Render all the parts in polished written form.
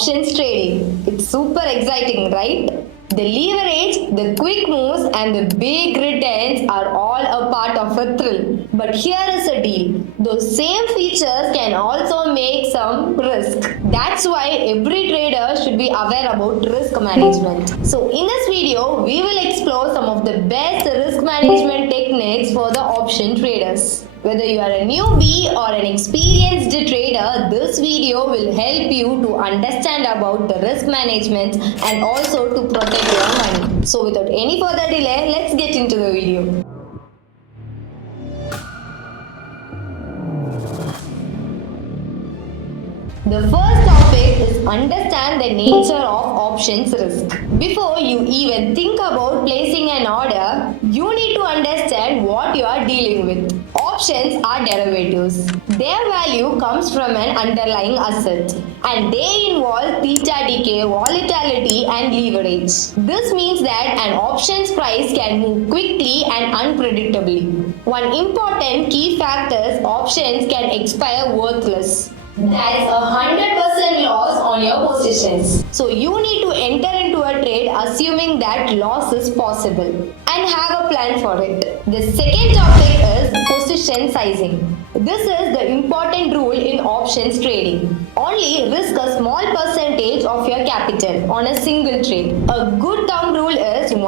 options trading. It's super exciting, right? The leverage, the quick moves, and the big returns are all a part of a thrill. But here is a deal. Those same features can also make some risk. That's why every trader should be aware about risk management. So in this video, we will explore some of the best risk management techniques for the option traders. Whether you are a newbie or an experienced trader, this video will help you to understand about the risk management and also to protect your money. So without any further delay, let's get into the video. The first topic is understand the nature of options risk. Before you even think about placing an order, you need to understand what you are dealing with. Options are derivatives. Their value comes from an underlying asset and they involve theta decay, volatility and leverage. This means that an options price can move quickly and unpredictably. One important key factor is options can expire worthless. That's 100% loss on your positions. So you need to enter into a trade assuming that loss is possible and have a plan for it. The second topic is position sizing. This is the important rule in options trading. Only risk a small percentage of your capital on a single trade. A good thumb rule is 1%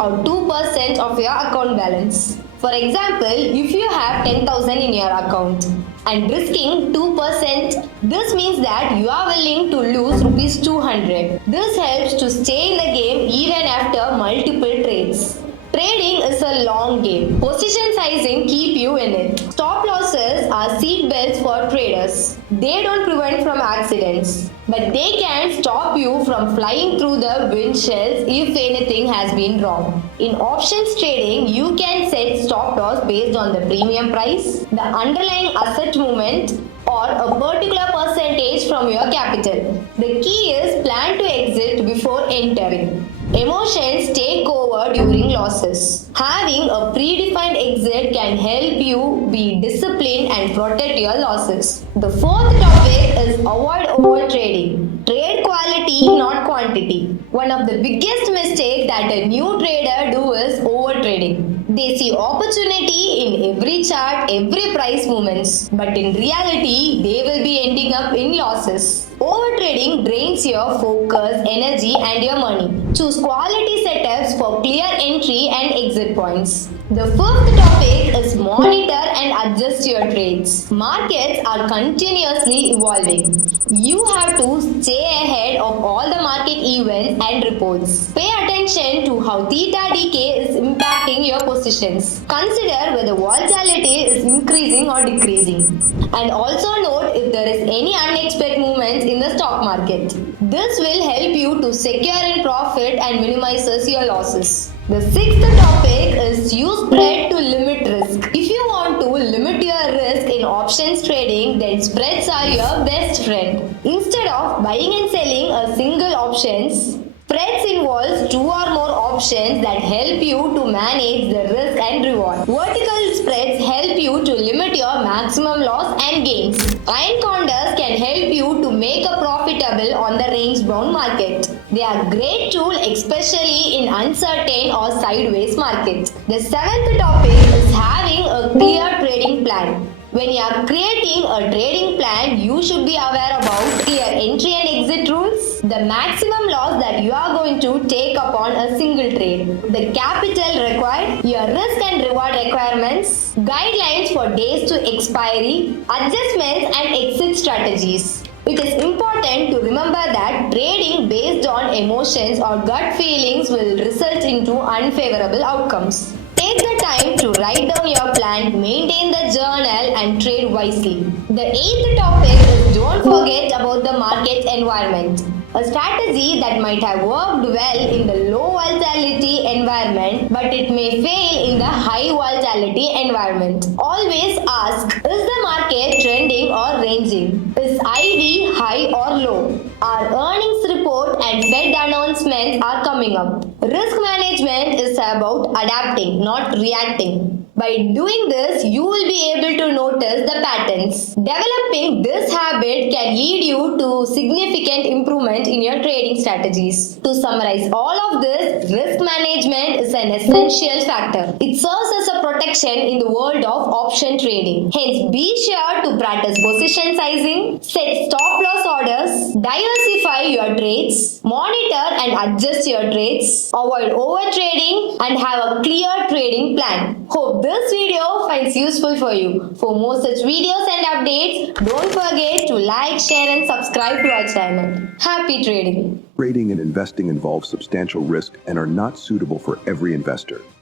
or 2% of your account balance. For example, if you have 10,000 in your account and risking 2%, this means that you are willing to lose rupees 200. This helps to stay in the game even after multiple trades. Trading is a long game. Position sizing keep you in it. Stop losses are seat belts for traders. They don't prevent from accidents, but they can stop you from flying through the windshields if anything has been wrong. In options trading, you can set stop loss based on the premium price, the underlying asset movement, or a particular percentage from your capital. The key is plan to exit before entering. Emotions take over during losses. Having a predefined exit can help you be disciplined and protect your losses. The fourth topic is avoid overtrading. Trade quality, not quantity. One of the biggest mistakes that a new trader do is overtrading. They see opportunity in every chart, every price movements, but in reality, they will be ending up in losses. Overtrading drains your focus, energy, and your money. Choose quality setups for clear entry and exit points. The fifth topic is monitor and adjust your trades. Markets are continuously evolving. You have to stay ahead of all the market events and reports. Pay attention to how theta decay is impacting your positions. Consider whether volatility is increasing or decreasing. And also note if there is any unexpected movements in the stock market. This will help you to secure in profit and minimizes your losses. The sixth topic is use spread to limit risk. If you want to limit your risk in options trading, then spreads are your best friend. Instead of buying and selling a single options, spreads involves two or more options that help you to manage the risk and reward. Vertical spreads help you to limit your maximum loss and gains. Iron condors can help you to make a profitable on the range-bound market. They are great tool especially in uncertain or sideways market. The seventh topic is having a clear trading plan. When you are creating a trading plan, you should be aware about clear entry and exit rules, the maximum loss that you are going to take upon a single trade, the capital required, your risk and reward requirements, guidelines for days to expiry, adjustments and exit strategies. It is important to remember that trading based on emotions or gut feelings will result into unfavorable outcomes. Take the time to write down your plan, maintain the journal and trade wisely. The eighth topic is don't forget about the market environment. A strategy that might have worked well in the low volatility environment, but it may fail in the high volatility environment. Always ask, is the market trending or ranging? Is IV high or low? Our earnings report and Fed announcements are coming up. Risk management is about adapting, not reacting. By doing this, you will be able to notice the patterns. Developing this habit can lead you to significant significant improvement in your trading strategies. To summarize all of this, risk management is an essential factor. It serves as a protection in the world of option trading. Hence, be sure to practice position sizing, set stop loss orders, diversify your trades, monitor and adjust your trades, avoid over trading, and have a clear trading plan. Hope this video finds useful for you. For more such videos and updates, don't forget to like, share, and subscribe to our channel. Happy trading! Trading and investing involve substantial risk and are not suitable for every investor.